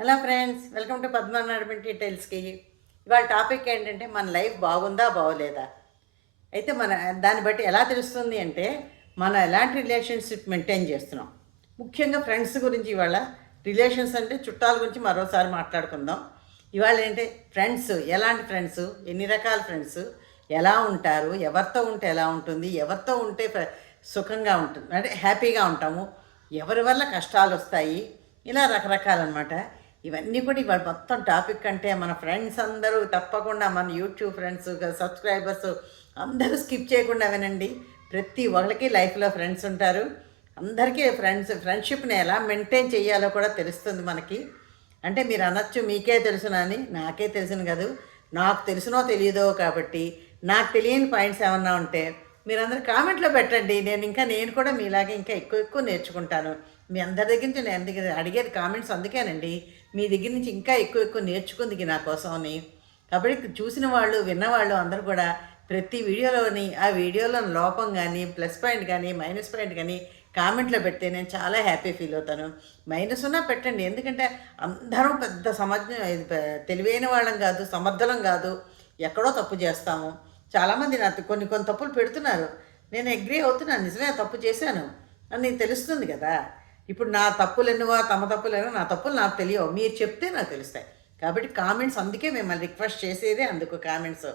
Hello friends welcome to Padma నడిపిన డీటెయిల్స్కి ఇవాళ టాపిక్ ఏంటంటే మన లైఫ్ బాగుందా బాగోలేదా? అయితే మన దాన్ని బట్టి ఎలా తెలుస్తుంది అంటే మనం ఎలాంటి రిలేషన్షిప్ మెయింటైన్ చేస్తున్నాం? ముఖ్యంగా ఫ్రెండ్స్ గురించి ఇవాళ రిలేషన్స్ అంటే చుట్టాల గురించి మరోసారి మాట్లాడుకుందాం. ఇవాళ ఏంటి? ఫ్రెండ్స్ ఎలాంటి ఫ్రెండ్స్ ఎన్ని రకాల ఫ్రెండ్స్ ఎలా ఉంటారు? ఎవరితో ఉంటే ఎలా ఉంటుంది? ఎవరితో ఉంటే సుఖంగా ఉంటుంది? అంటే హ్యాపీగా ఉంటాము? ఎవరి వల్ల కష్టాలు వస్తాయి? ఇలా రకరకాలన్నమాట. ఇవన్నీ కూడా ఇవాళ మొత్తం టాపిక్ అంటే మన ఫ్రెండ్స్ అందరూ తప్పకుండా మన యూట్యూబ్ ఫ్రెండ్స్ సబ్స్క్రైబర్స్ అందరూ స్కిప్ చేయకుండా వినండి. ప్రతి ఒక్కరికి లైఫ్లో ఫ్రెండ్స్ ఉంటారు. అందరికీ ఫ్రెండ్స్ ఫ్రెండ్షిప్ని ఎలా మెయింటైన్ చేయాలో కూడా తెలుస్తుంది మనకి. అంటే మీరు అనొచ్చు మీకే తెలుసునని నాకే తెలుసును కాదు. నాకు తెలుసునో తెలియదో కాబట్టి నాకు తెలియని పాయింట్స్ ఏమన్నా ఉంటే మీరందరూ కామెంట్లో పెట్టండి. నేను ఇంకా నేను కూడా మీలాగే ఇంకా ఎక్కువ ఎక్కువ నేర్చుకుంటాను. మీ అందరి దగ్గర నుంచి నేను అందుకే అడిగేది కామెంట్స్ అందుకేనండి. మీ దగ్గర నుంచి ఇంకా ఎక్కువ ఎక్కువ నేర్చుకుంది నా కోసమని. కాబట్టి చూసిన వాళ్ళు విన్నవాళ్ళు అందరూ కూడా ప్రతి వీడియోలోని ఆ వీడియోలో లోపం కానీ ప్లస్ పాయింట్ కానీ మైనస్ పాయింట్ కానీ కామెంట్లో పెడితే నేను చాలా హ్యాపీ ఫీల్ అవుతాను. మైనస్ ఉన్నా పెట్టండి. ఎందుకంటే అందరం పెద్ద సమర్థం ఇది తెలివైన వాళ్ళం కాదు సమర్థలం కాదు. ఎక్కడో తప్పు చేస్తాము. చాలామంది నాకు కొన్ని కొన్ని తప్పులు పెడుతున్నారు. నేను అగ్రీ అవుతున్నాను. నిజమే తప్పు చేశాను. అని నేను తెలుస్తుంది కదా. ఇప్పుడు నా తప్పులు ఎన్నువా తమ తప్పులు ఎన్నో నా తప్పులు నాకు తెలియవు. మీరు చెప్తే నాకు తెలుస్తాయి. కాబట్టి కామెంట్స్ అందుకే మిమ్మల్ని రిక్వెస్ట్ చేసేదే అందుకు కామెంట్స్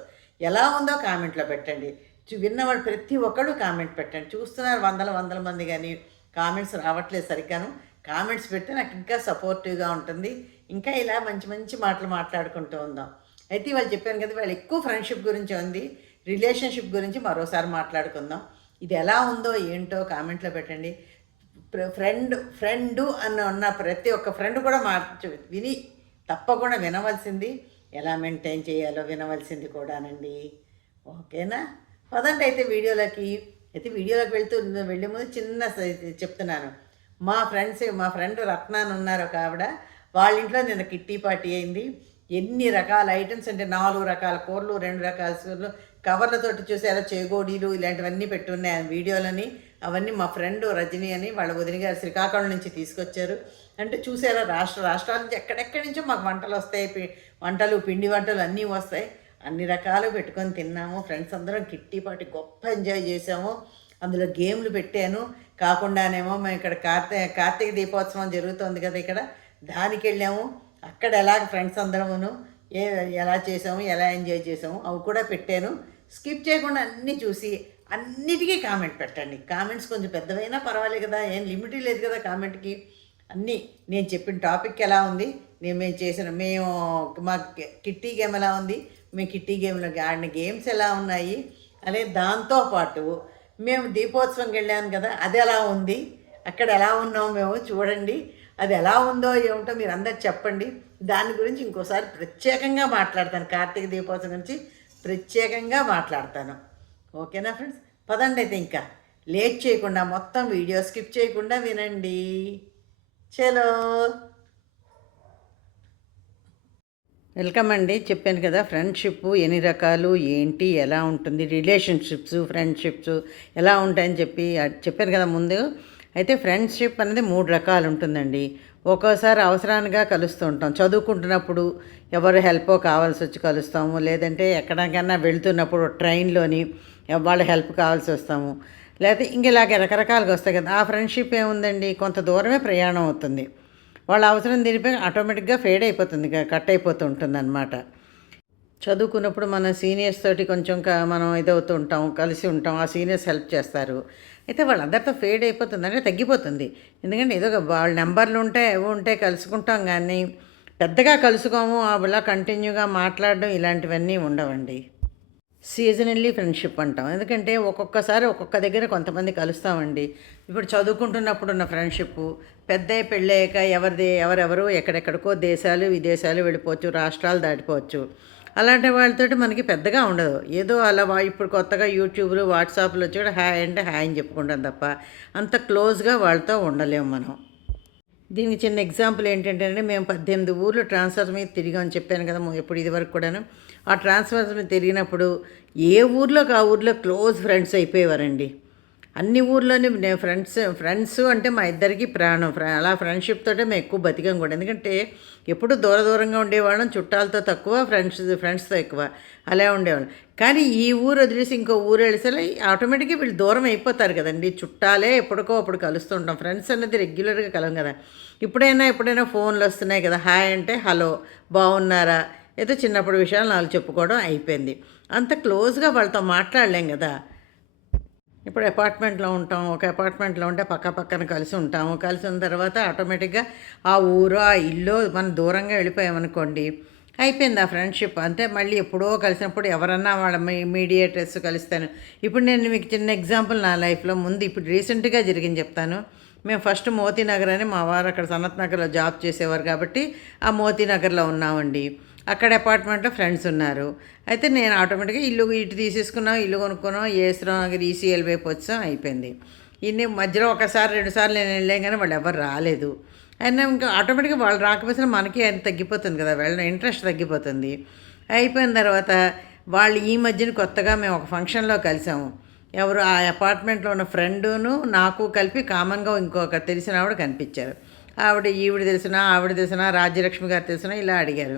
ఎలా ఉందో కామెంట్లో పెట్టండి. చూ- విన్నవాళ్ళు ప్రతి ఒక్కరు కామెంట్ పెట్టండి. చూస్తున్నారు వందల వందల మంది కానీ కామెంట్స్ రావట్లేదు సరిగ్గాను. కామెంట్స్ పెడితే నాకు ఇంకా సపోర్టివ్గా ఉంటుంది. ఇంకా ఇలా మంచి మంచి మాటలు మాట్లాడుకుంటూ ఉందాం. అయితే వాళ్ళు చెప్పాను కదా వాళ్ళు ఎక్కువ ఫ్రెండ్షిప్ గురించి ఉంది. రిలేషన్షిప్ గురించి మరోసారి మాట్లాడుకుందాం. ఇది ఎలా ఉందో ఏంటో కామెంట్లో పెట్టండి. ఫ్రెండ్ ఫ్రెండు అన్న ఉన్న ప్రతి ఒక్క ఫ్రెండ్ కూడా మార్చు విని తప్పకుండా వినవలసింది. ఎలా మెయింటైన్ చేయాలో వినవలసింది కూడానండి. ఓకేనా? పదండి అయితే వీడియోలోకి అయితే వీడియోలోకి వెళ్తూ వెళ్ళే ముందు చిన్న చెప్తున్నాను. మా ఫ్రెండ్స్ మా ఫ్రెండ్ రత్నాన్ని ఉన్నారు ఒక ఆవిడ. వాళ్ళ ఇంట్లో నిన్న కిట్టి పార్టీ అయింది. ఎన్ని రకాల ఐటమ్స్ అంటే నాలుగు రకాల కూరలు రెండు రకాల కూరలు కవర్లతోటి చూసారా చేగోడీలు ఇలాంటివన్నీ పెట్టున్నాయి ఆ వీడియోలని. అవన్నీ మా ఫ్రెండ్ రజనీ అని వాళ్ళ వదిన గారు శ్రీకాకుళం నుంచి తీసుకొచ్చారు. అంటే చూసారా రాష్ట్ర రాష్ట్రాల నుంచి ఎక్కడెక్కడి నుంచో మాకు వంటలు వస్తాయి. వంటలు పిండి వంటలు అన్నీ వస్తాయి. అన్ని రకాలు పెట్టుకొని తిన్నాము. ఫ్రెండ్స్ అందరం కిట్టిపాటి గొప్ప ఎంజాయ్ చేసాము అందులో గేమ్లు పెట్టాను. కాకుండానేమో మేము ఇక్కడ కార్తీ కార్తీక దీపోత్సవం జరుగుతుంది కదా ఇక్కడ. దానికి వెళ్ళాము. అక్కడ ఎలా ఫ్రెండ్స్ అందరమును ఏ ఎలా చేసాము ఎలా ఎంజాయ్ చేసాము అవి కూడా పెట్టాను. స్కిప్ చేయకుండా అన్నీ చూసి అన్నిటికీ కామెంట్ పెట్టండి. కామెంట్స్ కొంచెం పెద్దవైనా పర్వాలేదు కదా ఏం లిమిట్ లేదు కదా కామెంట్కి. అన్నీ నేను చెప్పిన టాపిక్ ఎలా ఉంది? నేను మేము చేసిన మేము మా కిట్టి గేమ్ ఎలా ఉంది? మేము కిట్టి గేమ్లో ఆడిన గేమ్స్ ఎలా ఉన్నాయి? అనే దాంతోపాటు మేము దీపోత్సవంకి వెళ్ళాను కదా అది ఎలా ఉంది? అక్కడ ఎలా ఉన్నాం మేము చూడండి. అది ఎలా ఉందో ఏమిటో మీరు అందరు చెప్పండి. దాని గురించి ఇంకోసారి ప్రత్యేకంగా మాట్లాడతాను కార్తీక దీపోత్సవం గురించి. ప్రత్యేకంగా మాట్లాడతాను. ఓకేనా ఫ్రెండ్స్? పదండి అయితే ఇంకా. లేట్ చేయకుండా మొత్తం వీడియో స్కిప్ చేయకుండా వినండి. చలో. వెల్కమ్ అండి. చెప్పాను కదా ఫ్రెండ్షిప్ ఎన్ని రకాలు ఏంటి ఎలా ఉంటుంది రిలేషన్షిప్స్ ఫ్రెండ్షిప్స్ ఎలా ఉంటాయని చెప్పి చెప్పాను కదా ముందు. అయితే ఫ్రెండ్షిప్ అనేది మూడు రకాలు ఉంటుందండి. ఒక్కోసారి అవసరానిగా కలుస్తూ ఉంటాం. చదువుకుంటున్నప్పుడు ఎవరు హెల్ప్ కావాల్సి వచ్చి కలుస్తాము. లేదంటే ఎక్కడికైనా వెళ్తున్నప్పుడు ట్రైన్లోని వాళ్ళ హెల్ప్ కావాల్సి వస్తాము. లేకపోతే ఇంక ఇలాగే రకరకాలుగా వస్తాయి కదా. ఆ ఫ్రెండ్షిప్ ఏముందండి? కొంత దూరమే ప్రయాణం అవుతుంది. వాళ్ళ అవసరం దీనిపై ఆటోమేటిక్గా ఫేడ్ అయిపోతుంది ఇక కట్ అయిపోతూ ఉంటుంది అనమాట చదువుకున్నప్పుడు మన సీనియర్స్ తోటి కొంచెం క- మనం ఇదవుతూ ఉంటాం కలిసి ఉంటాం ఆ సీనియర్స్ హెల్ప్ చేస్తారు. అయితే వాళ్ళందరితో ఫేడ్ అయిపోతుంది అంటే తగ్గిపోతుంది. ఎందుకంటే ఏదో ఒక వాళ్ళ నెంబర్లు ఉంటే ఏవో ఉంటే కలుసుకుంటాం కానీ పెద్దగా కలుసుకోము అలా కంటిన్యూగా మాట్లాడడం ఇలాంటివన్నీ ఉండవండి. సీజనల్లీ ఫ్రెండ్షిప్ అంటాం. ఎందుకంటే ఒక్కొక్కసారి ఒక్కొక్క దగ్గర కొంతమంది కలుస్తామండి. ఇప్పుడు చదువుకుంటున్నప్పుడు ఉన్న ఫ్రెండ్షిప్ పెద్ద పెళ్ళయ్యాక ఎవరిది ఎవరెవరు ఎక్కడెక్కడికో దేశాలు విదేశాలు వెళ్ళిపోవచ్చు రాష్ట్రాలు దాటిపోవచ్చు. అలాంటి వాళ్ళతోటి మనకి పెద్దగా ఉండదు. ఏదో అలా వా- ఇప్పుడు కొత్తగా యూట్యూబ్లు వాట్సాప్లు వచ్చి కూడా హాయ్ అంటే హాయ్ అని చెప్పుకుంటాం తప్ప అంత క్లోజ్గా వాళ్ళతో ఉండలేము మనం. దీనికి చిన్న ఎగ్జాంపుల్ ఏంటంటే మేము పద్దెనిమిది ఊర్లు ట్రాన్స్ఫర్ మీద తిరిగామని చెప్పాను కదా ఎప్పుడు ఇది వరకు కూడాను. ఆ ట్రాన్స్ఫర్ మీద తిరిగినప్పుడు ఏ ఊర్లోకి ఆ ఊర్లో క్లోజ్ ఫ్రెండ్స్ అయిపోయేవారండి. అన్ని ఊర్లోని నేను ఫ్రెండ్స్ ఫ్రెండ్స్ అంటే మా ఇద్దరికి ప్రాణం. అలా ఫ్రెండ్షిప్ తోటే మేము ఎక్కువ బతికాం కూడా. ఎందుకంటే ఎప్పుడు దూర దూరంగా ఉండేవాళ్ళం చుట్టాలతో తక్కువ ఫ్రెండ్స్ ఫ్రెండ్స్తో ఎక్కువ. అలా ఉండేవాళ్ళం. కానీ ఈ ఊరు వదిలేసి ఇంకో ఊరు వెళ్ళేసరి ఆటోమేటిక్గా వీళ్ళు దూరం అయిపోతారు కదండి. చుట్టాలే ఎప్పటికో అప్పుడు కలుస్తుంటాం. ఫ్రెండ్స్ అనేది రెగ్యులర్గా కలం కదా. ఇప్పుడైనా ఎప్పుడైనా ఫోన్లు వస్తున్నాయి కదా. హాయ్ అంటే హలో బాగున్నారా? ఏదో చిన్నప్పుడు విషయాలు నాలుగు చెప్పుకోవడం అయిపోయింది. అంత క్లోజ్గా వాళ్ళతో మాట్లాడలేం కదా. ఇప్పుడు అపార్ట్మెంట్లో ఉంటాం ఒక అపార్ట్మెంట్లో ఉంటే పక్క పక్కన కలిసి ఉంటాము. కలిసి ఉన్న తర్వాత ఆటోమేటిక్గా ఆ ఊరు ఆ ఇల్లు మనం దూరంగా వెళ్ళిపోయామనుకోండి అయిపోయింది ఆ ఫ్రెండ్షిప్ అంతే మళ్ళీ ఎప్పుడో కలిసినప్పుడు ఎవరన్నా వాళ్ళ మీ మీడియేటర్స్ కలుస్తాను. ఇప్పుడు నేను మీకు చిన్న ఎగ్జాంపుల్ నా లైఫ్లో ముందు ఇప్పుడు రీసెంట్గా జరిగింది చెప్తాను. మేము ఫస్ట్ మోతీ నగర్ అని మా వారు అక్కడ సనత్ నగర్లో జాబ్ చేసేవారు కాబట్టి ఆ మోతీ నగర్లో ఉన్నామండి. అక్కడ అపార్ట్మెంట్లో ఫ్రెండ్స్ ఉన్నారు. అయితే నేను ఆటోమేటిక్గా ఇల్లు ఇటు తీసేసుకున్నాం ఇల్లు కొనుక్కున్నాం ఏ నగర్ ఈసీఎల్ వైపు వచ్చాం అయిపోయింది. ఇన్ని మధ్యలో ఒకసారి రెండుసార్లు నేను వెళ్ళాం కానీ వాళ్ళు ఎవరు రాలేదు. అయినా ఇంకా ఆటోమేటిక్గా వాళ్ళు రాకపోతే మనకి అది తగ్గిపోతుంది కదా వెళ్ళడం ఇంట్రెస్ట్ తగ్గిపోతుంది. అయిపోయిన తర్వాత వాళ్ళు ఈ మధ్యన కొత్తగా మేము ఒక ఫంక్షన్లో కలిసాము ఎవరు ఆ అపార్ట్మెంట్లో ఉన్న ఫ్రెండును నాకు కలిపి కామన్గా ఇంకొక తెలిసిన ఆవిడ కనిపించారు. ఆవిడ ఈవిడ తెలిసిన ఆవిడ తెలిసిన రాజ్యలక్ష్మి గారు తెలిసిన ఇలా అడిగారు.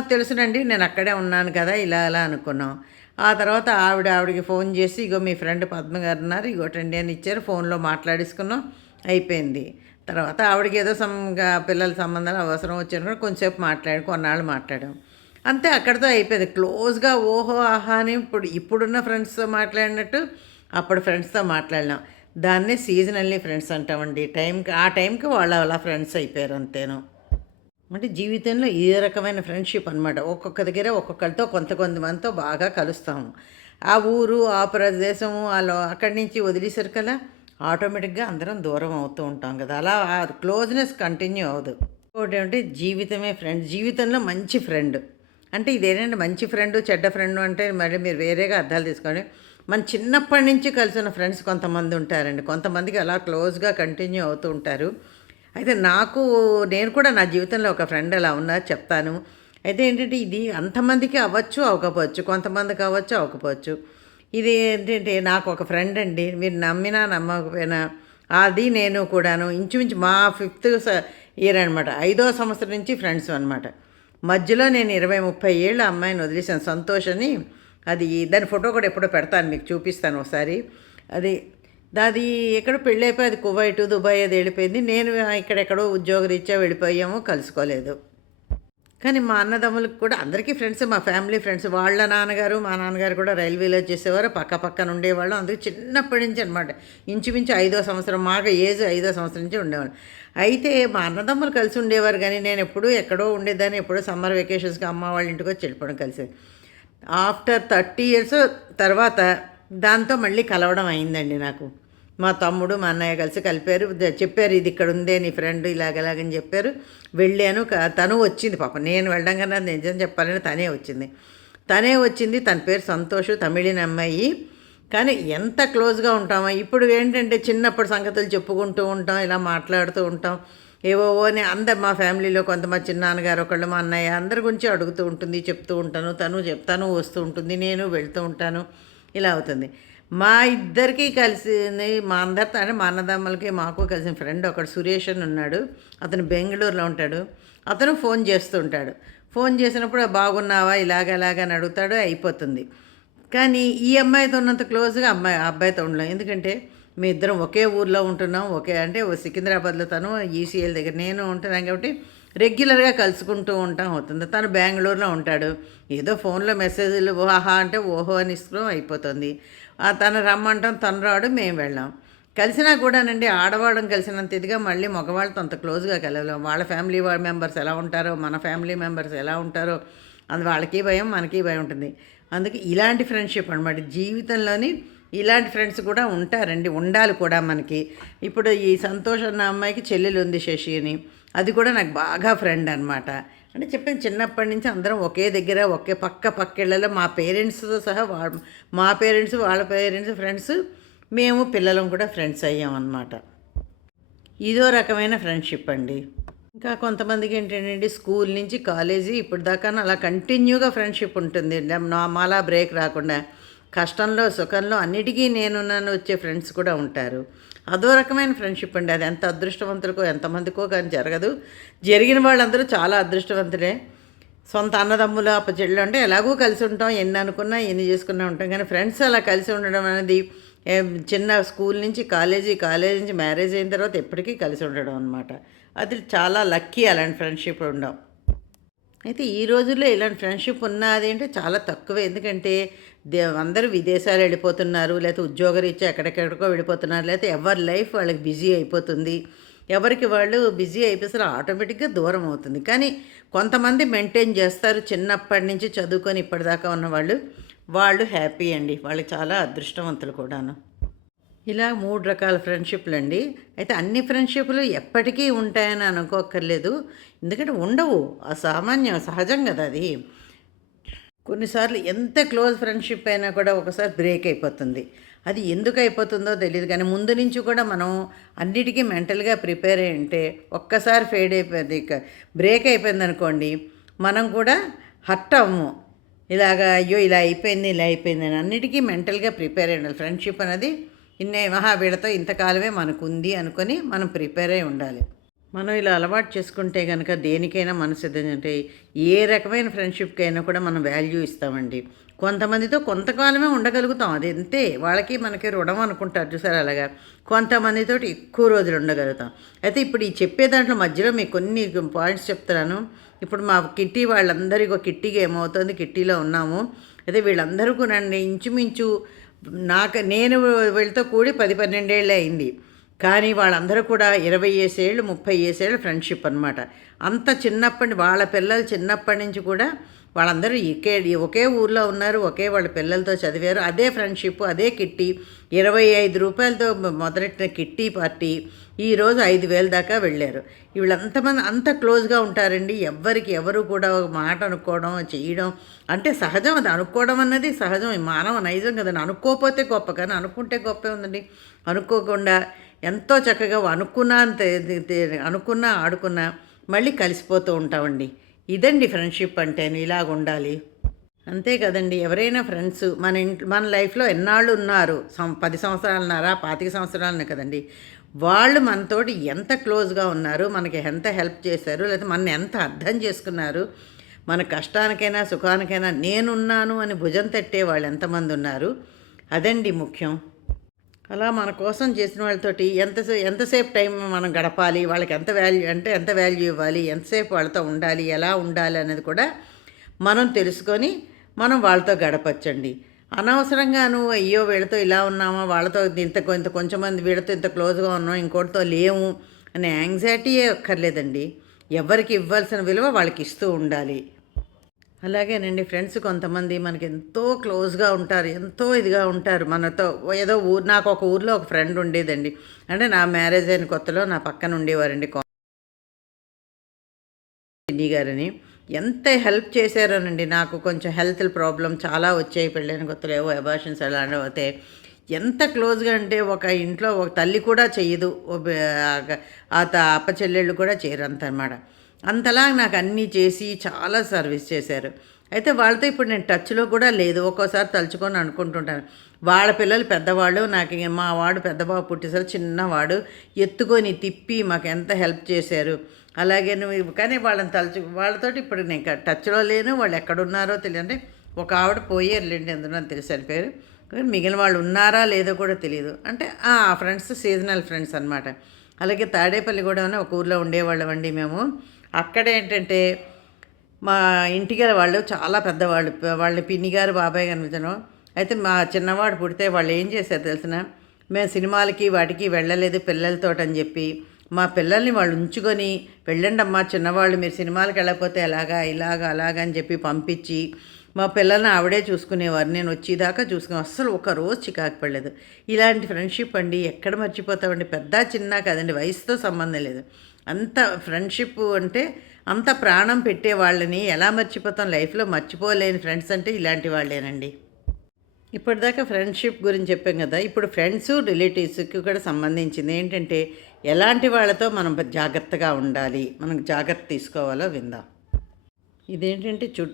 తెలుసునండి నేను అక్కడే ఉన్నాను కదా ఇలా అలా అనుకున్నాం. ఆ తర్వాత ఆవిడ ఆవిడకి ఫోన్ చేసి ఇగో మీ ఫ్రెండ్ పద్మ గారు ఉన్నారు ఇగోటండి అని ఇచ్చారు. ఫోన్లో మాట్లాడేసుకున్నాం అయిపోయింది. తర్వాత ఆవిడకి ఏదో సమ్ పిల్లల సంబంధాలు అవసరం వచ్చాను కూడా కొంచెంసేపు మాట్లాడి కొన్నాళ్ళు మాట్లాడాం. అంతే అక్కడితో అయిపోయింది. క్లోజ్గా ఓహో ఆహా అని ఇప్పుడు ఇప్పుడున్న ఫ్రెండ్స్తో మాట్లాడినట్టు అప్పుడు ఫ్రెండ్స్తో మాట్లాడినాం. దాన్నే సీజనల్లీ ఫ్రెండ్స్ అంటామండి. టైంకి ఆ టైంకి వాళ్ళు అలా ఫ్రెండ్స్ అయిపోయారు అంతేను. అంటే జీవితంలో ఏ రకమైన ఫ్రెండ్షిప్ అనమాట ఒక్కొక్క దగ్గర ఒక్కొక్కరితో కొంత కొంతమందితో బాగా కలుస్తాము. ఆ ఊరు ఆ ప్రదేశము అలా అక్కడి నుంచి వదిలేసారు కదా ఆటోమేటిక్గా అందరం దూరం అవుతూ ఉంటాం కదా. అలా ఆ క్లోజ్నెస్ కంటిన్యూ అవ్వదు. ఇంకోటి అంటే జీవితమే ఫ్రెండ్. జీవితంలో మంచి ఫ్రెండ్. అంటే ఇదేనండి మంచి ఫ్రెండ్ చెడ్డ ఫ్రెండ్ అంటే మళ్ళీ మీరు వేరేగా అర్థాలు తీసుకోండి. మన చిన్నప్పటి నుంచి కలిసి ఉన్న ఫ్రెండ్స్ కొంతమంది ఉంటారండి. కొంతమందికి అలా క్లోజ్గా కంటిన్యూ అవుతూ ఉంటారు. అయితే నాకు నేను కూడా నా జీవితంలో ఒక ఫ్రెండ్ అలా ఉన్నా చెప్తాను. అయితే ఏంటంటే ఇది అంతమందికి అవ్వచ్చు అవ్వకపోవచ్చు. కొంతమందికి అవ్వచ్చు అవ్వకపోవచ్చు. ఇది ఏంటంటే నాకు ఒక ఫ్రెండ్ అండి. మీరు నమ్మినా నమ్మకపోయినా అది నేను కూడాను ఇంచుమించు మా ఫిఫ్త్ ఇయర్ అనమాట ఐదో సంవత్సరం నుంచి ఫ్రెండ్స్ అనమాట మధ్యలో నేను ఇరవై ముప్పై ఏళ్ళ అమ్మాయిని వదిలేసాను సంతోష్ అని. అది దాని ఫోటో కూడా ఎప్పుడో పెడతాను మీకు చూపిస్తాను ఒకసారి. అది అది ఎక్కడ పెళ్ళి అయిపోయి అది కువైట్ దుబాయ్ అది వెళ్ళిపోయింది. నేను ఇక్కడెక్కడో ఉద్యోగరీత్యా వెళ్ళిపోయాము కలుసుకోలేదు. కానీ మా అన్నదమ్ములకు కూడా అందరికీ ఫ్రెండ్స్ మా ఫ్యామిలీ ఫ్రెండ్స్ వాళ్ళ నాన్నగారు మా నాన్నగారు కూడా రైల్వేలో చేసేవారు పక్క పక్కన ఉండేవాళ్ళు. అందుకు చిన్నప్పటి నుంచి అనమాట ఇంచుమించు ఐదో సంవత్సరం మాకు ఏజ్ ఐదో సంవత్సరం నుంచి ఉండేవాళ్ళు. అయితే మా అన్నదమ్ములు కలిసి ఉండేవారు కానీ నేను ఎప్పుడూ ఎక్కడో ఉండేదాన్ని ఎప్పుడో సమ్మర్ వెకేషన్స్కి అమ్మ వాళ్ళ ఇంటికి వచ్చి వెళ్ళిపోవడం కలిసి ఆఫ్టర్ థర్టీ ఇయర్స్ తర్వాత దాంతో మళ్ళీ కలవడం అయిందండి నాకు. మా తమ్ముడు మా అన్నయ్య కలిసి కలిపారు. చెప్పారు ఇది ఇక్కడ ఉందే నీ ఫ్రెండ్ ఇలాగలాగని చెప్పారు. వెళ్ళాను. తను వచ్చింది. పాప నేను వెళ్ళడం కన్నా నిజం చెప్పాలని తనే వచ్చింది. తనే వచ్చింది. తన పేరు సంతోష్ తమిళిన అమ్మాయి. కానీ ఎంత క్లోజ్గా ఉంటామో? ఇప్పుడు ఏంటంటే చిన్నప్పుడు సంగతులు చెప్పుకుంటూ ఉంటాం ఇలా మాట్లాడుతూ ఉంటాం. ఏవోవో అని అందరు మా ఫ్యామిలీలో కొంతమంది చిన్నాన్నగారు ఒకళ్ళు మా అన్నయ్య అందరి గురించి అడుగుతూ ఉంటుంది చెప్తూ ఉంటాను. తను చెప్తాను వస్తూ ఉంటుంది నేను వెళ్తూ ఉంటాను. ఇలా అవుతుంది. మా ఇద్దరికి కలిసి మా అందరితో అంటే మా అన్నదమ్మలకి మాకు కలిసిన ఫ్రెండ్ ఒకడు సురేష్ అని ఉన్నాడు. అతను బెంగళూరులో ఉంటాడు. అతను ఫోన్ చేస్తూ ఉంటాడు. ఫోన్ చేసినప్పుడు బాగున్నావా? ఇలాగ ఇలాగ అని అడుగుతాడు అయిపోతుంది. కానీ ఈ అమ్మాయితో ఉన్నంత క్లోజ్గా అమ్మాయి ఆ అబ్బాయితో ఉండలేం ఎందుకంటే మీ ఇద్దరం ఒకే ఊర్లో ఉంటున్నాం. ఒకే అంటే సికింద్రాబాద్లో తను ఈసీఎల్ దగ్గర నేను ఉంటున్నాను కాబట్టి రెగ్యులర్గా కలుసుకుంటూ ఉంటాం అవుతుంది. తను బెంగళూరులో ఉంటాడు. ఏదో ఫోన్లో మెసేజ్లు ఓహా అంటే ఓహో అని ఇస్తున్నాం అయిపోతుంది. తను రమ్మంటాం తను రాడు మేము వెళ్ళాం. కలిసినా కూడానండి ఆడవాళ్ళం కలిసినంత ఇదిగా మళ్ళీ మగవాళ్ళతో అంత క్లోజ్గా కలవలేం. వాళ్ళ ఫ్యామిలీ వాళ్ళ మెంబర్స్ ఎలా ఉంటారో మన ఫ్యామిలీ మెంబర్స్ ఎలా ఉంటారో అది వాళ్ళకి భయం మనకి భయం ఉంటుంది. అందుకే ఇలాంటి ఫ్రెండ్షిప్ అనమాట జీవితంలోని ఇలాంటి ఫ్రెండ్స్ కూడా ఉంటారండి ఉండాలి కూడా మనకి. ఇప్పుడు ఈ సంతోష్ అన్న అమ్మాయికి చెల్లెలు ఉంది శశి అని అది కూడా నాకు బాగా ఫ్రెండ్ అనమాట అంటే చెప్పాను చిన్నప్పటి నుంచి అందరం ఒకే దగ్గర ఒకే పక్క పక్కేళ్ళలో మా పేరెంట్స్తో సహా వా మా పేరెంట్స్ వాళ్ళ పేరెంట్స్ ఫ్రెండ్స్ మేము పిల్లలం కూడా ఫ్రెండ్స్ అయ్యాం అన్నమాట ఇదో రకమైన ఫ్రెండ్షిప్ అండి. ఇంకా కొంతమందికి ఏంటంటే స్కూల్ నుంచి కాలేజీ ఇప్పుడు దాకా అలా కంటిన్యూగా ఫ్రెండ్షిప్ ఉంటుంది. మాలా బ్రేక్ రాకుండా కష్టంలో సుఖంలో అన్నిటికీ నేనున్నాను వచ్చే ఫ్రెండ్స్ కూడా ఉంటారు. అదో రకమైన ఫ్రెండ్షిప్ అండి. అది ఎంత అదృష్టవంతులకో ఎంతమందికో కానీ జరగదు. జరిగిన వాళ్ళందరూ చాలా అదృష్టవంతులే. సొంత అన్నదమ్ములు అప్పచెళ్ళు అంటే ఎలాగో కలిసి ఉంటాం. ఎన్ని అనుకున్నా ఎన్ని చేసుకున్నా ఉంటాం. కానీ ఫ్రెండ్స్ అలా కలిసి ఉండడం అనేది చిన్న స్కూల్ నుంచి కాలేజీ కాలేజీ నుంచి మ్యారేజ్ అయిన తర్వాత ఎప్పటికీ కలిసి ఉండడం అనమాట అది చాలా లక్కీ అలాంటి ఫ్రెండ్షిప్ ఉండడం అయితే ఈ రోజుల్లో ఇలాంటి ఫ్రెండ్షిప్ ఉన్నది అంటే చాలా తక్కువే. ఎందుకంటే అందరూ విదేశాలు వెళ్ళిపోతున్నారు లేకపోతే ఉద్యోగరీత్యా ఎక్కడెక్కడికో వెళ్ళిపోతున్నారు లేకపోతే ఎవరి లైఫ్ వాళ్ళకి బిజీ అయిపోతుంది. ఎవరికి వాళ్ళు బిజీ అయిపోతే ఆటోమేటిక్గా దూరం అవుతుంది. కానీ కొంతమంది మెయింటైన్ చేస్తారు. చిన్నప్పటి నుంచి చదువుకొని ఇప్పటిదాకా ఉన్నవాళ్ళు వాళ్ళు హ్యాపీ అండి. వాళ్ళు చాలా అదృష్టవంతులు కూడాను. ఇలా మూడు రకాల ఫ్రెండ్షిప్లు అండి. అయితే అన్ని ఫ్రెండ్షిప్లు ఎప్పటికీ ఉంటాయని అనుకోక్కర్లేదు. ఎందుకంటే ఉండవు. అసామాన్యం సహజం కదా అది. కొన్నిసార్లు ఎంత క్లోజ్ ఫ్రెండ్షిప్ అయినా కూడా ఒకసారి బ్రేక్ అయిపోతుంది. అది ఎందుకు అయిపోతుందో తెలియదు కానీ ముందు నుంచి కూడా మనం అన్నిటికీ మెంటల్గా ప్రిపేర్ అయి ఉంటే ఒక్కసారి ఫెయిడ్ అయిపోయింది బ్రేక్ అయిపోయింది అనుకోండి మనం కూడా హర్ట్ అవ్వము. ఇలాగా అయ్యో ఇలా అయిపోయింది ఇలా అయిపోయింది అని అన్నిటికీ మెంటల్గా ప్రిపేర్ అయి ఉండాలి. ఫ్రెండ్షిప్ అనేది ఇన్నే మహా వీళ్ళతో ఇంతకాలమే మనకు ఉంది అనుకొని మనం ప్రిపేర్ అయి ఉండాలి. మనం ఇలా అలవాటు చేసుకుంటే కనుక దేనికైనా మనసు ఏ రకమైన ఫ్రెండ్షిప్కైనా కూడా మనం వాల్యూ ఇస్తామండి. కొంతమందితో కొంతకాలమే ఉండగలుగుతాం. అది అంతే. వాళ్ళకి మనకి రుణం అనుకుంటారు. చూసారు అలాగా? కొంతమందితో ఎక్కువ రోజులు ఉండగలుగుతాం. అయితే ఇప్పుడు ఈ చెప్పే దాంట్లో మధ్యలో మీకు కొన్ని పాయింట్స్ చెప్తున్నాను. ఇప్పుడు మా కిట్టి వాళ్ళందరికీ ఒక ఏమవుతుంది? కిట్టీలో ఉన్నాము. అయితే వీళ్ళందరూ కూడా ఇంచుమించు నాకు నేను వీళ్ళతో కూడి పది పన్నెండేళ్ళు అయింది. కానీ వాళ్ళందరూ కూడా ఇరవై ఏసేళ్ళు ముప్పై ఏసేళ్ళు ఫ్రెండ్షిప్ అనమాట అంత చిన్నప్పటి వాళ్ళ పిల్లలు చిన్నప్పటి నుంచి కూడా వాళ్ళందరూ ఇకే ఒకే ఊర్లో ఉన్నారు ఒకే వాళ్ళ పిల్లలతో చదివారు. అదే ఫ్రెండ్షిప్ అదే కిట్టి. ఇరవై ఐదు రూపాయలతో మొదలెట్టిన కిట్టి పార్టీ ఈరోజు ఐదు వేల దాకా వెళ్ళారు. వీళ్ళంతమంది అంత క్లోజ్గా ఉంటారండి. ఎవ్వరికి ఎవరు కూడా ఒక మాట అనుకోవడం చేయడం అంటే సహజం. అది అనుకోవడం అన్నది సహజం. మానవ నైజం కదండి అనుకోకపోతే గొప్ప కానీ అనుకుంటే గొప్పే ఉందండి. అనుకోకుండా ఎంతో చక్కగా అనుకున్నా అనుకున్నా ఆడుకున్నా మళ్ళీ కలిసిపోతూ ఉంటామండి. ఇదండి ఫ్రెండ్షిప్ అంటే ఇలాగ ఉండాలి. అంతే కదండి ఎవరైనా ఫ్రెండ్స్ మన ఇంట్లో మన లైఫ్లో ఎన్నాళ్ళు ఉన్నారు? సం పది సంవత్సరాలున్నారా? పాతిక సంవత్సరాలనే కదండి. వాళ్ళు మనతోటి ఎంత క్లోజ్గా ఉన్నారు? మనకి ఎంత హెల్ప్ చేశారు? లేకపోతే మన ఎంత అర్థం చేసుకున్నారు? మన కష్టానికైనా సుఖానికైనా నేనున్నాను అని భుజం తట్టే వాళ్ళు ఎంతమంది ఉన్నారు? అదండి ముఖ్యం. అలా మన కోసం చేసిన వాళ్ళతోటి ఎంత ఎంతసేపు టైం మనం గడపాలి వాళ్ళకి ఎంత వాల్యూ అంటే ఎంత వాల్యూ ఇవ్వాలి ఎంతసేపు వాళ్ళతో ఉండాలి ఎలా ఉండాలి అనేది కూడా మనం తెలుసుకొని మనం వాళ్ళతో గడపచ్చండి. అనవసరంగా నువ్వు అయ్యో వీళ్ళతో ఇలా ఉన్నామా వాళ్ళతో ఇంత ఇంత కొంచెం మంది వీళ్ళతో ఇంత క్లోజ్గా ఉన్నాం ఇంకోటితో లేము అనే యాంగ్జైటీ అక్కర్లేదండి. ఎవరికి ఇవ్వాల్సిన విలువ వాళ్ళకి ఇస్తూ ఉండాలి. అలాగేనండి ఫ్రెండ్స్ కొంతమంది మనకి ఎంతో క్లోజ్గా ఉంటారు ఎంతో ఇదిగా ఉంటారు మనతో. ఏదో ఊరు నాకు ఒక ఊర్లో ఒక ఫ్రెండ్ ఉండేదండి. అంటే నా మ్యారేజ్ అయిన కొత్తలో నా పక్కన ఉండేవారండి పిన్ని గారని. ఎంత హెల్ప్ చేశారోనండి నాకు కొంచెం హెల్త్ ప్రాబ్లం చాలా వచ్చాయి పెళ్ళైన కొత్తలో ఏవో ఎబాషన్స్ అలాంటివి అయితే ఎంత క్లోజ్గా అంటే ఒక ఇంట్లో ఒక తల్లి కూడా చెయ్యదు ఆ త- అప్ప చెల్లెళ్ళు కూడా చేయరు అంతనమాట అంతలా నాకు అన్నీ చేసి చాలా సర్వీస్ చేశారు. అయితే వాళ్ళతో ఇప్పుడు నేను టచ్లో కూడా లేదు. ఒక్కోసారి తలుచుకొని అనుకుంటుంటాను. వాళ్ళ పిల్లలు పెద్దవాళ్ళు నాకు మా వాడు పెద్దబాబు పుట్టేసరికి చిన్నవాడు ఎత్తుకొని తిప్పి మాకు ఎంత హెల్ప్ చేశారు. అలాగే నువ్వు కానీ వాళ్ళని తలుచు వాళ్ళతోటి ఇప్పుడు నేను టచ్లో లేను. వాళ్ళు ఎక్కడున్నారో తెలియదు ఒక ఆవిడ పోయారులేండి లేండి తెలుసు తెలిసి పేరు కానీ మిగిలిన వాళ్ళు ఉన్నారా లేదో కూడా తెలియదు అంటే ఆ ఫ్రెండ్స్ సీజనల్ ఫ్రెండ్స్ అనమాట అలాగే తాడేపల్లి కూడా ఒక ఊర్లో ఉండేవాళ్ళం అండి మేము. అక్కడ ఏంటంటే మా ఇంటికి వాళ్ళు చాలా పెద్దవాళ్ళు. వాళ్ళ పిన్ని గారు బాబాయ్ కనిపించడం అయితే మా చిన్నవాడు పుడితే వాళ్ళు ఏం చేశారు తెలిసిన? మేము సినిమాలకి వాటికి వెళ్ళలేదు పిల్లలతో అని చెప్పి మా పిల్లల్ని వాళ్ళు ఉంచుకొని వెళ్ళండి అమ్మా చిన్నవాళ్ళు మీరు సినిమాలకు వెళ్ళకపోతే ఎలాగా ఇలాగా అలాగా అని చెప్పి పంపించి మా పిల్లల్ని ఆవిడే చూసుకునేవారు. నేను వచ్చేదాకా చూసుకుని అస్సలు ఒక రోజు చికాకు పడలేదు. ఇలాంటి ఫ్రెండ్షిప్ అండి ఎక్కడ మర్చిపోతామండి? పెద్ద చిన్న కాదండి వయసుతో సంబంధం లేదు. అంత ఫ్రెండ్షిప్ అంటే అంత ప్రాణం పెట్టే వాళ్ళని ఎలా మర్చిపోతాం? లైఫ్లో మర్చిపోలేని ఫ్రెండ్స్ అంటే ఇలాంటి వాళ్ళేనండి. ఇప్పటిదాకా ఫ్రెండ్షిప్ గురించి చెప్పాం కదా ఇప్పుడు ఫ్రెండ్స్ రిలేటివ్స్కి కూడా సంబంధించింది ఏంటంటే ఎలాంటి వాళ్ళతో మనం జాగ్రత్తగా ఉండాలి? మనం జాగ్రత్త తీసుకోవాలో విందాం. ఇదేంటంటే చు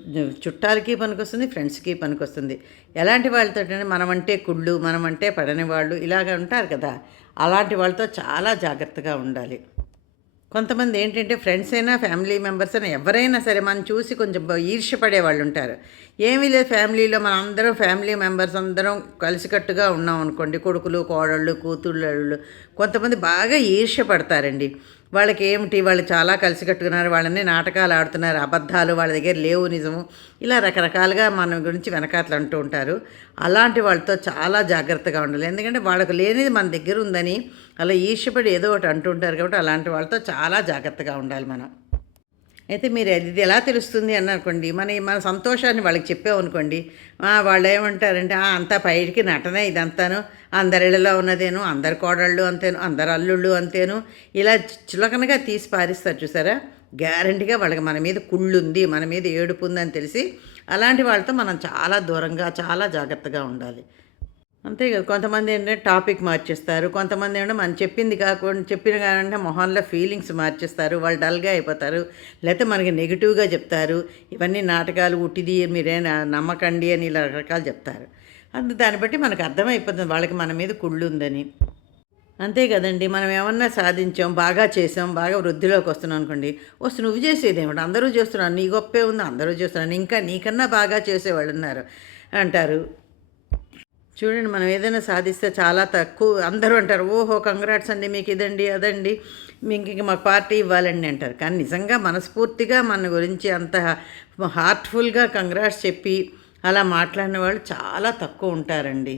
చుట్టాలకి పనికొస్తుంది ఫ్రెండ్స్కి పనికొస్తుంది. ఎలాంటి వాళ్ళతో మనమంటే కుళ్ళు మనమంటే పడని వాళ్ళు ఇలాగ ఉంటారు కదా అలాంటి వాళ్ళతో చాలా జాగ్రత్తగా ఉండాలి. కొంతమంది ఏంటంటే ఫ్రెండ్స్ అయినా ఫ్యామిలీ మెంబర్స్ అయినా ఎవరైనా సరే మనం చూసి కొంచెం ఈర్ష్యపడే వాళ్ళు ఉంటారు. ఏమీ లేదు ఫ్యామిలీలో మన అందరం ఫ్యామిలీ మెంబర్స్ అందరం కలిసికట్టుగా ఉన్నాం అనుకోండి. కొడుకులు కోడళ్ళు కూతుళ్ళు కొంతమంది బాగా ఈర్ష్యపడతారండి. వాళ్ళకి ఏమిటి వాళ్ళు చాలా కలిసికట్టుకున్నారు వాళ్ళని నాటకాలు ఆడుతున్నారు. అబద్ధాలు వాళ్ళ దగ్గర లేవు నిజము. ఇలా రకరకాలుగా మన గురించి వెనకాతలు అంటూ ఉంటారు. అలాంటి వాళ్ళతో చాలా జాగ్రత్తగా ఉండాలి. ఎందుకంటే వాళ్ళకు లేనిది మన దగ్గర ఉందని అలా ఈర్ష్యపడి ఏదో ఒకటి అంటుంటారు కాబట్టి అలాంటి వాళ్ళతో చాలా జాగ్రత్తగా ఉండాలి మనం. అయితే మీరు ఇది ఎలా తెలుస్తుంది అని అనుకోండి మన మన సంతోషాన్ని వాళ్ళకి చెప్పామనుకోండి వాళ్ళు ఏమంటారంటే అంతా పైకి నటనే ఇదంతాను. అందరిళ్ళలో ఉన్నదేను అందరి కోడళ్ళు అంతేను అందరు అల్లుళ్ళు అంతేను. ఇలా చులకనగా తీసి పారిస్తారు చూసారా? గ్యారంటీగా వాళ్ళకి మన మీద కుళ్ళుంది మన మీద ఏడుపు ఉందని తెలిసి అలాంటి వాళ్ళతో మనం చాలా దూరంగా చాలా జాగ్రత్తగా ఉండాలి. అంతే కదా. కొంతమంది ఏంటంటే టాపిక్ మార్చేస్తారు. కొంతమంది ఏంటంటే మనం చెప్పింది కాకుండా చెప్పిన కాకుండా మొహంలో ఫీలింగ్స్ మార్చేస్తారు. వాళ్ళు డల్గా అయిపోతారు. లేకపోతే మనకి నెగిటివ్గా చెప్తారు. ఇవన్నీ నాటకాలు ఉట్టిది మీరే నమ్మకండి అని ఇలా రకరకాలు చెప్తారు. అందు దాన్ని బట్టి మనకు అర్థమైపోతుంది. వాళ్ళకి మన మీద కుళ్ళు ఉందని. అంతే కదండి. మనం ఏమన్నా సాధించాం బాగా చేసాం బాగా వృద్ధిలోకి వస్తున్నాం అనుకోండి వస్తు నువ్వు చేసేది ఏమిటి? అందరూ చేస్తున్నాను నీ గొప్పే ఉంది. అందరూ చేస్తున్నాను ఇంకా నీకన్నా బాగా చేసేవాళ్ళు ఉన్నారు అంటారు. చూడండి మనం ఏదైనా సాధిస్తే చాలా తక్కువ అందరూ అంటారు ఓహో కంగ్రాట్స్ అండి మీకు ఇదండి అదండి మీకు ఇంక మాకు పార్టీ ఇవ్వాలండి అంటారు. కానీ నిజంగా మనస్ఫూర్తిగా మన గురించి అంత హార్ట్ఫుల్గా కంగ్రాట్స్ చెప్పి అలా మాట్లాడిన వాళ్ళు చాలా తక్కువ ఉంటారండి.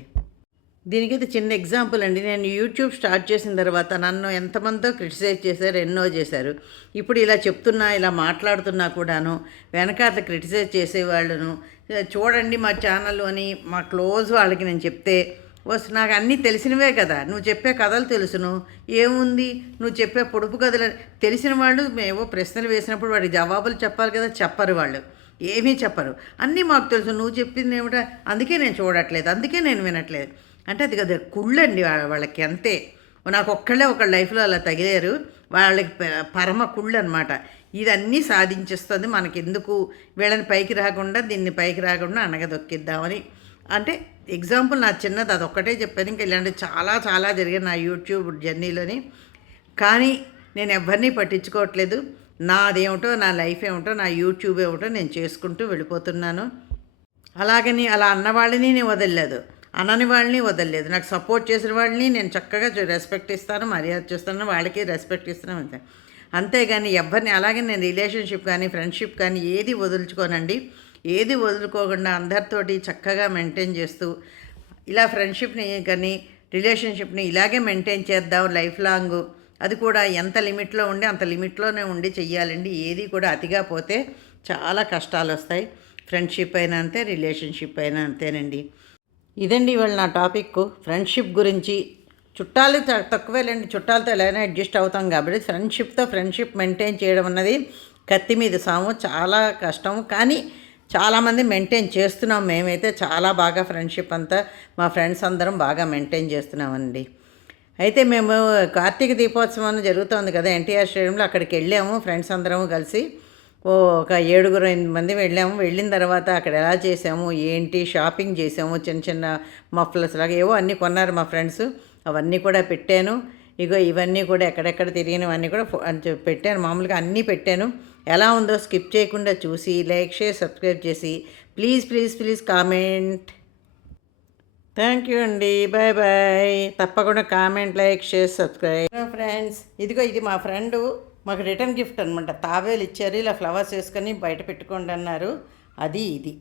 దీనికైతే చిన్న ఎగ్జాంపుల్ అండి. నేను యూట్యూబ్ స్టార్ట్ చేసిన తర్వాత నన్ను ఎంతమందో క్రిటిసైజ్ చేశారు ఎన్నో చేశారు. ఇప్పుడు ఇలా చెప్తున్నా ఇలా మాట్లాడుతున్నా కూడాను వెనకాల క్రిటిసైజ్ చేసేవాళ్ళను చూడండి మా ఛానల్ అని మా క్లోజ్ వాళ్ళకి నేను చెప్తే వస్తు నాకు అన్నీ తెలిసినవే కదా. నువ్వు చెప్పే కథలు తెలుసును. ఏముంది? నువ్వు చెప్పే పొడుపు కథలు తెలిసిన వాళ్ళు ఏవో ప్రశ్నలు వేసినప్పుడు వాడికి జవాబులు చెప్పాలి కదా చెప్పరు వాళ్ళు. ఏమీ చెప్పరు. అన్నీ మాకు తెలుసు. నువ్వు చెప్పింది ఏమిటా? అందుకే నేను చూడట్లేదు. అందుకే నేను వినట్లేదు. అంటే అది కదా కుళ్ళండి వా- వాళ్ళకి అంతే. నాకు ఒక్కళ్ళే ఒక లైఫ్లో అలా తగిలేరు. వాళ్ళకి పరమ కుళ్ళు అనమాట ఇదన్నీ సాధించేస్తుంది మనకెందుకు? వీళ్ళని పైకి రాకుండా దీన్ని పైకి రాకుండా అనగదొక్కిద్దామని అంటే ఎగ్జాంపుల్ నా చిన్నది అదొక్కటే చెప్పాను. ఇంకా ఇలాంటివి చాలా చాలా జరిగాయి నా యూట్యూబ్ జర్నీలోని. కానీ నేను ఎవరిని పట్టించుకోవట్లేదు. నాదేమిటో నా లైఫ్ ఏమిటో నా యూట్యూబ్ ఏమిటో నేను చేసుకుంటూ వెళ్ళిపోతున్నాను. అలాగని అలా అన్నవాళ్ళని నేను వదలలేదు. అనని వాళ్ళని వదలలేదు. నాకు సపోర్ట్ చేసిన వాళ్ళని నేను చక్కగా రెస్పెక్ట్ ఇస్తాను మర్యాద చేస్తాను వాళ్ళకి రెస్పెక్ట్ ఇస్తాను అంతే. అంతేగాని ఎవరిని అలాగే నేను రిలేషన్షిప్ కానీ ఫ్రెండ్షిప్ కానీ ఏది వదులుచుకోనండి ఏది వదులుకోకుండా అందరితోటి చక్కగా మెయింటైన్ చేస్తూ ఇలా ఫ్రెండ్షిప్ని కానీ రిలేషన్షిప్ని ఇలాగే మెయింటైన్ చేద్దాం లైఫ్ లాంగ్ అది కూడా ఎంత లిమిట్లో ఉండి అంత లిమిట్లోనే ఉండి చెయ్యాలండి. ఏది కూడా అతిగా పోతే చాలా కష్టాలు వస్తాయి ఫ్రెండ్షిప్ అయినా అంతే రిలేషన్షిప్ అయినా అంతేనండి. ఇదండి ఇవాళ నా టాపిక్. ఫ్రెండ్షిప్ గురించి. చుట్టాలు త- తక్కువేలేండి. చుట్టాలతో ఎలాగైనా అడ్జస్ట్ అవుతాం కాబట్టి ఫ్రెండ్షిప్తో ఫ్రెండ్షిప్ మెయింటైన్ చేయడం అన్నది కత్తి మీద సాము. చాలా కష్టం. కానీ చాలామంది మెయింటైన్ చేస్తున్నాం. మేమైతే చాలా బాగా ఫ్రెండ్షిప్ అంతా మా ఫ్రెండ్స్ అందరం బాగా మెయింటైన్ చేస్తున్నామండి. అయితే మేము కార్తీక దీపోత్సవం జరుగుతోంది కదా ఎన్టీఆర్ స్టేడియంలో అక్కడికి వెళ్ళాము. ఫ్రెండ్స్ అందరం కలిసి ఒక ఏడుగురు ఎనిమిది మంది వెళ్ళాము. వెళ్ళిన తర్వాత అక్కడ ఎలా చేసాము? ఏంటి? షాపింగ్ చేసాము. చిన్న చిన్న మఫ్లర్స్ లాగా ఏవో అన్నీ కొన్నారు మా ఫ్రెండ్స్. అవన్నీ కూడా పెట్టాను. ఇగో ఇవన్నీ కూడా ఎక్కడెక్కడ తిరిగినవన్నీ కూడా పెట్టాను. మామూలుగా అన్నీ పెట్టాను. ఎలా ఉందో స్కిప్ చేయకుండా చూసి లైక్ షేర్ సబ్స్క్రైబ్ చేసి please please please comment. Thank you అండి. Bye bye. తప్పకుండా comment like share subscribe. Friends ఇదిగో ఇది మా ఫ్రెండు. మాకు రిటర్న్ గిఫ్ట్ అనమాట తాబేలు ఇచ్చారు ఇలా ఫ్లవర్స్ వేసుకొని బయట పెట్టుకోండి అన్నారు. అది ఇది.